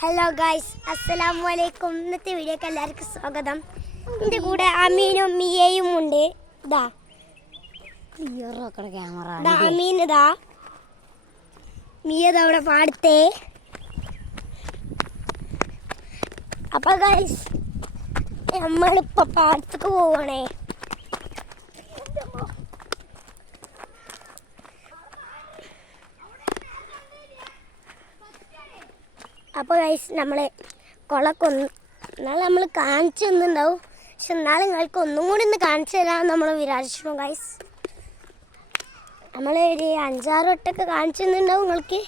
Hello guys, അസ്സലാമു അലൈക്കും. ഇന്നത്തെ വീഡിയോക്ക് എല്ലാവർക്കും സ്വാഗതം. എൻ്റെ കൂടെ അമീനും മിയയും ഉണ്ട്. അമീൻ ഇതാ, മിയ അവിടെ പാടത്തെ. അപ്പൊ ഗൈസ്, നമ്മളിപ്പോ പാടത്തേക്ക് പോവാണേ. അപ്പോൾ ഗൈസ്, നമ്മൾ കുളക്കൊന്ന് എന്നാലും നമ്മൾ കാണിച്ചു തന്നിട്ടുണ്ടാവും. പക്ഷെ എന്നാലും നിങ്ങൾക്ക് ഒന്നും കൂടി ഒന്ന് കാണിച്ചു തരാമെന്ന് നമ്മൾ വിചാരിച്ചു ഗൈസ്. നമ്മൾ ഒരു 5-6 വട്ടമൊക്കെ കാണിച്ചു തന്നിട്ടുണ്ടാവും നിങ്ങൾക്ക്.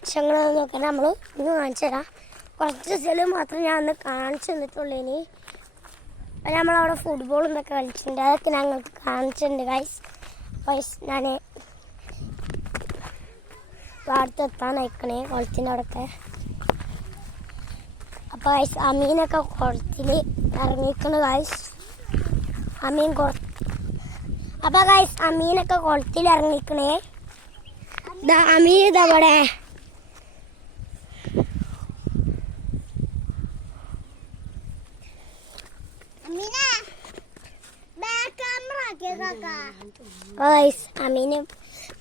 പക്ഷെ നിങ്ങൾ നോക്കാൻ നമ്മൾ ഒന്ന് കാണിച്ചു തരാം. കുറച്ച് സ്ഥലം മാത്രം ഞാൻ ഒന്ന് കാണിച്ചു തന്നിട്ടുള്ളൂ. ഇനി അപ്പം നമ്മളവിടെ ഫുട്ബോളും ഇതൊക്കെ കളിച്ചിട്ടുണ്ട്. അതൊക്കെ ഞങ്ങൾക്ക് കാണിച്ചിട്ടുണ്ട് ഗൈസ്. ഞാൻ പാടത്തെത്താൻ അയക്കണേ കുളത്തിൻ്റെ അവിടെയൊക്കെ. അപ്പോൾ ഗൈസ്, അമീനൊക്കെ കുളത്തിൽ ഇറങ്ങിയിരിക്കുന്നു ഗൈസ്. അപ്പോൾ ഗൈസ്, അമീനൊക്കെ കുളത്തിൽ ഇറങ്ങിയിരിക്കണേ. അമീൻ ഇതവിടെ. ഗൈസ്, അമീന്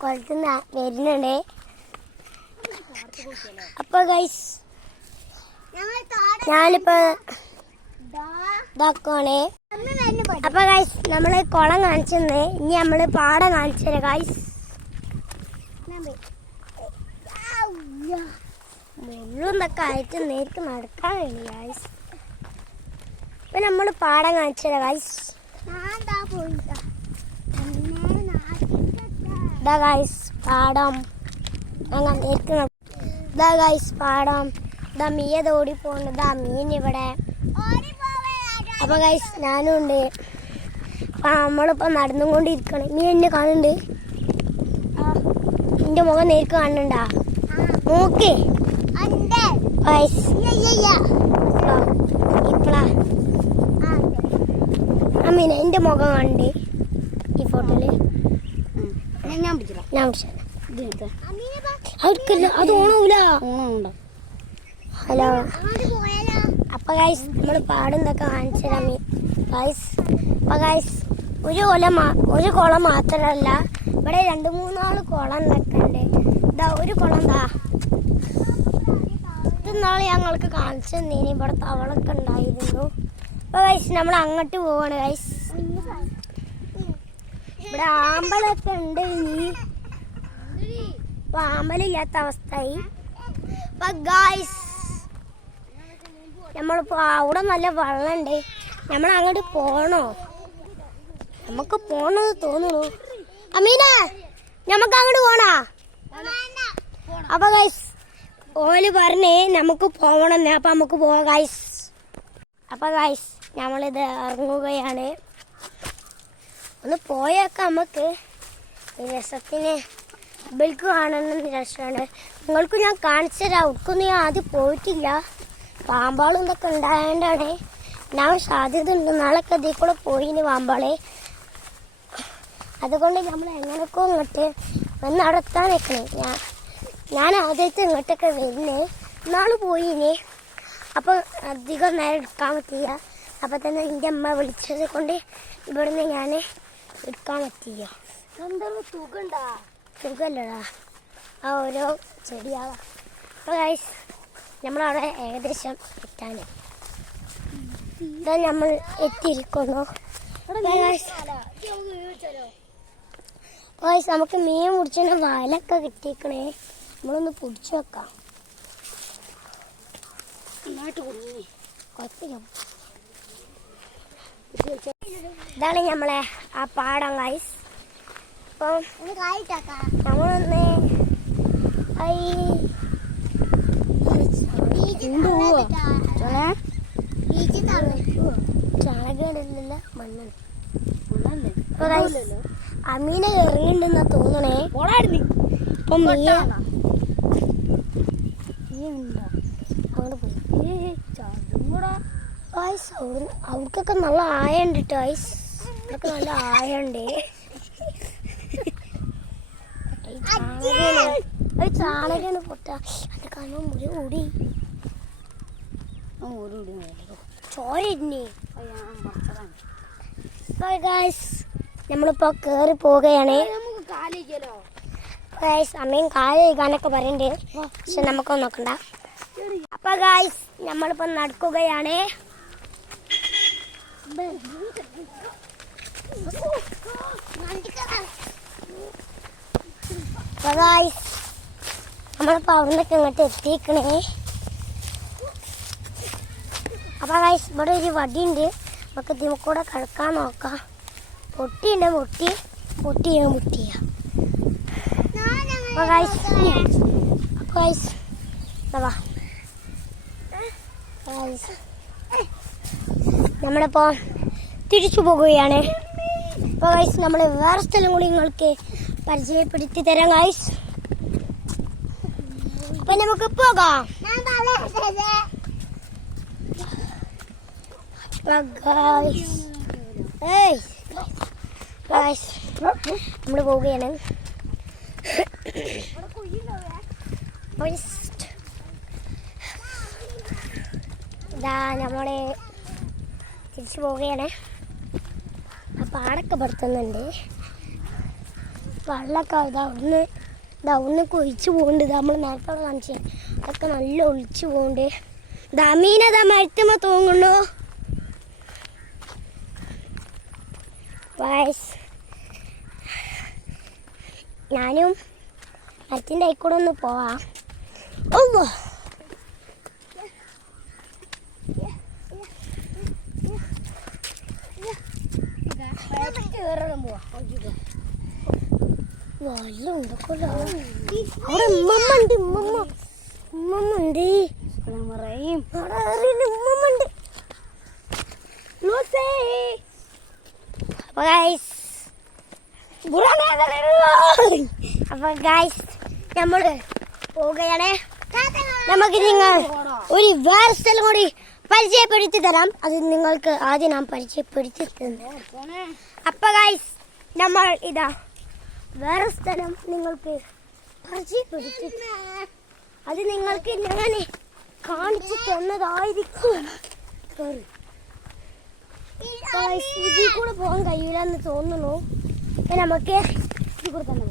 കുളത്തിൽ നിന്ന് വരുന്നുണ്ട്. അപ്പോൾ ഗൈസ്, ഞാനിപ്പോ ഇതാക്കണേ. അപ്പൊ ഗൈസ്, നമ്മള് കുളം കാണിച്ചെന്ന്. ഇനി നമ്മള് പാടം കാണിച്ചു തരാം ഗൈസ്. മുള്ളും ഇതൊക്കെ ആയിട്ട് നേർക്ക് നടക്കാൻ കഴിയും ഗൈസ്. ഇപ്പൊ നമ്മള് പാടം കാണിച്ചു തരാം ഗൈസ്. ഇതാ ഗൈസ് പാടം. ഞങ്ങൾ നേർക്ക് ഇതാ ഗൈസ് പാടം. ഇതാ മിയ ഓടി പോകുന്നത്. മീൻ ഇവിടെ. അപ്പൊ ഗൈസ്, ഞാനും ഉണ്ട്. അപ്പൊ നമ്മളിപ്പോ നടന്നും കൊണ്ടിരിക്കണേ. മീൻ എന്നെ കാണുന്നുണ്ട്. എന്റെ മുഖം നേർക്ക് കാണുന്നുണ്ടാ? നോക്കേ ഇപ്പളാ അമ്മീന എന്റെ മുഖം കാണണ്ടേ ഈ ഫോട്ടോയില്? ഞാൻ അത് ഓണൂല. ഹലോ. അപ്പൊ ഗൈസ്, നമ്മൾ പാടുന്നൊക്കെ കാണിച്ചു തരാം ഗൈസ്. അപ്പൊ ഗൈസ്, ഒരു കുളം മാത്രമല്ല, ഇവിടെ 2-3 കുളം എന്നൊക്കെ ഉണ്ട്. ഇതാ ഒരു കുളം. ഇന്നാള് ഞങ്ങൾക്ക് കാണിച്ചു തന്നീനി. ഇവിടെ തവളൊക്കെ ഉണ്ടായിരുന്നു. അപ്പൊ ഗൈസ്, നമ്മൾ അങ്ങോട്ട് പോവാണ് ഗൈസ്. ഇവിടെ ആമ്പലൊക്കെ ഉണ്ട്. ഇനി ഇപ്പൊ ആമ്പലില്ലാത്ത അവസ്ഥയായി. അപ്പൊ ഗൈസ്, നമ്മളിപ്പോ അവിടെ നല്ല വെള്ളമുണ്ട്. നമ്മൾ അങ്ങോട്ട് പോണോ? നമുക്ക് പോണെന്ന് തോന്നുന്നു. അമീന, നമുക്ക് അങ്ങോട്ട് പോണാ? അപ്പൊ ഗൈസ്, ഓല് പറഞ്ഞേ നമുക്ക് പോകണമെന്ന്. അപ്പൊ നമുക്ക് പോവാം ഗൈസ്. അപ്പൊ ഗൈസ്, നമ്മളിത് ഇറങ്ങുകയാണ്. ഒന്ന് പോയേക്കാം നമുക്ക്. രസത്തിന് ബിൽക്ക് കാണണമെന്ന് രസമാണ്. നിങ്ങൾക്ക് ഞാൻ കാണിച്ചു തരാം. അവർക്കൊന്നും ഞാൻ ആദ്യം പോയിട്ടില്ല. പാമ്പാളും ഇതൊക്കെ ഉണ്ടായതുകൊണ്ടാണ്. ഞാൻ സാധ്യത ഉണ്ട് നാളൊക്കെ ഇതിൽ കൂടെ പോയിന് പാമ്പാളെ. അതുകൊണ്ട് നമ്മൾ എങ്ങനെയൊക്കെ ഇങ്ങോട്ട് വന്ന് നടത്താൻ നിൽക്കണേ. ഞാൻ ആദ്യത്തെ ഇങ്ങോട്ടൊക്കെ വരുന്നേ. നാളെ പോയിന്. അപ്പോൾ അധികം നേരം എടുക്കാൻ പറ്റില്ല. അപ്പം തന്നെ എൻ്റെ അമ്മ വിളിച്ചത് കൊണ്ട് ഇവിടുന്ന് ഞാൻ എടുക്കാൻ പറ്റില്ല. എന്തൊരു സുഖമല്ലടാ ആ ഓരോ ചെടിയാളാ. അപ്പോൾ ഗൈസ്, നമ്മളവിടെ ഏകദേശം എത്താൻ ഇതാ നമ്മൾ എത്തിയിരിക്കുന്നു. നമുക്ക് മീൻ പിടിച്ചതിന് വലൊക്കെ കിട്ടിയിരിക്കണേ. നമ്മളൊന്ന് പിടിച്ചു വെക്കാം. ഇതാണ് നമ്മളെ ആ പാടം ഗൈസ്. അപ്പം നമ്മളൊന്ന് ചാണകമില്ല, മണ്ണാണ്. അമീനെ ഇറങ്ങിണ്ടെന്നാ തോന്നണേ. ഇപ്പൊ മിയ അങ്ങോട്ട് പോയി. അവർക്കൊക്കെ നല്ല ആയുണ്ട് കേട്ടോ ഗൈസ്. അവർക്കൊക്കെ നല്ല ആയുണ്ട്. ചാണകമാണ് പൊട്ട. അത് കാണുമ്പോൾ മുറി ഓടി. നമ്മളിപ്പോ കേറി പോവുകയാണ്. അമ്മയും കാല് കഴുകാനൊക്കെ പറയുന്നുണ്ട്, പക്ഷെ നമുക്കൊന്നും നോക്കണ്ട. അപ്പൊ ഗായ്സ് നമ്മളിപ്പോ നടക്കുകയാണ്. നമ്മളിപ്പോ അവിടുന്നൊക്കെ ഇങ്ങോട്ട് എത്തിക്കണേ. അപ്പൊ ഗായ്സ് ഇവിടെ ഒരു വടിയുണ്ട്, നമുക്ക് ഇതിൽ കൂടെ കിടക്കാൻ നോക്കാം. പൊട്ടിയുണ്ട്, പൊട്ടിയ അപ്പൊ ഗായ്സ് നമ്മളിപ്പോ തിരിച്ചു പോകുകയാണ്. അപ്പൊ ഗായ്സ് നമ്മൾ വേറെ സ്ഥലം കൂടി നിങ്ങൾക്ക് പരിചയപ്പെടുത്തി തരാം ഗായ്സ്. അപ്പൊ നമുക്ക് പോകാം. നമ്മൾ പോവുകയാണ്. ഇതാ നമ്മള് തിരിച്ചു പോവുകയാണ്. പാടൊക്കെ പെടുത്തുന്നുണ്ട്, വെള്ളമൊക്കെ അവിടുന്ന് ഒഴിച്ചു പോകുന്നുണ്ട്. നമ്മൾ നേരത്തെ കാണിച്ചേ അതൊക്കെ നല്ല ഒളിച്ചു പോകുന്നുണ്ട്. മീനതാ മരത്തുമ്പോ തോന്നുന്നു. ഞാനും മരത്തിൻ്റെ ആയിക്കൂടെ ഒന്ന് പോവാം. അപ്പൊ ഗൈസ് നമ്മള് പോവുകയാണ്. നമുക്ക് നിങ്ങൾ ഒരു വേറെ സ്ഥലം കൂടി പരിചയപ്പെടുത്തി തരാം. അത് നിങ്ങൾക്ക് ആദ്യം ഞാൻ പരിചയപ്പെടുത്തി തന്നു. അപ്പൊ ഗൈസ് നമ്മൾ ഇതാ വേറെ സ്ഥലം നിങ്ങൾക്ക് പരിചയപ്പെടുത്തി, അത് നിങ്ങൾക്ക് ഞാൻ കാണിച്ചു തന്നതായിരിക്കും. ഇതിൽ കൂടെ പോകാൻ കഴിയില്ലെന്ന് തോന്നുന്നു. നമുക്ക്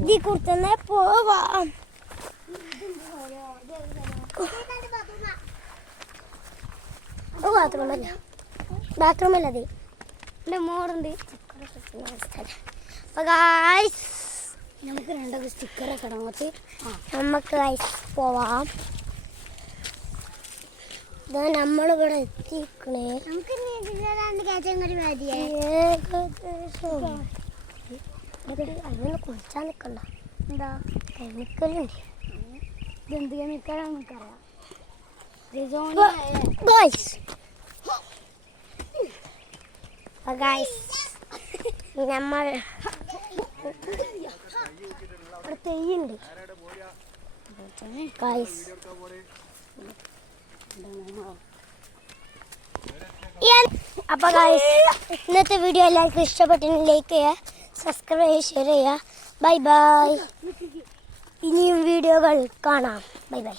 ഇതിൽ കൂടെ തന്നെ പോവാം. ബാത്റൂമല്ല അത് എൻ്റെ മോറുണ്ട്. നമുക്ക് രണ്ടൊക്കെ സ്റ്റിക്കറൊക്കെ ഇടങ്ങോട്ട് നമുക്ക് പോവാം. ഇതാ നമ്മളിവിടെ എത്തിക്കണേ. അതിനൊന്ന് കുളിച്ചാൽ നിൽക്കണ്ട. എന്താ കെമിക്കലുണ്ട്. ഇതെന്ത് കെമിക്കലാണെന്ന് നമുക്കറിയാം. നമ്മൾ തെയ്യുണ്ട്. അപ്പൊ ഇന്നത്തെ വീഡിയോ എല്ലാവർക്കും ഇഷ്ടപ്പെട്ടെങ്കിൽ ലൈക്ക് ചെയ്യുക, സബ്സ്ക്രൈബ് ചെയ്യുക, ഷെയർ ചെയ്യുക. Bye bye. ഇനിയും വീഡിയോകൾ കാണാം. Bye bye.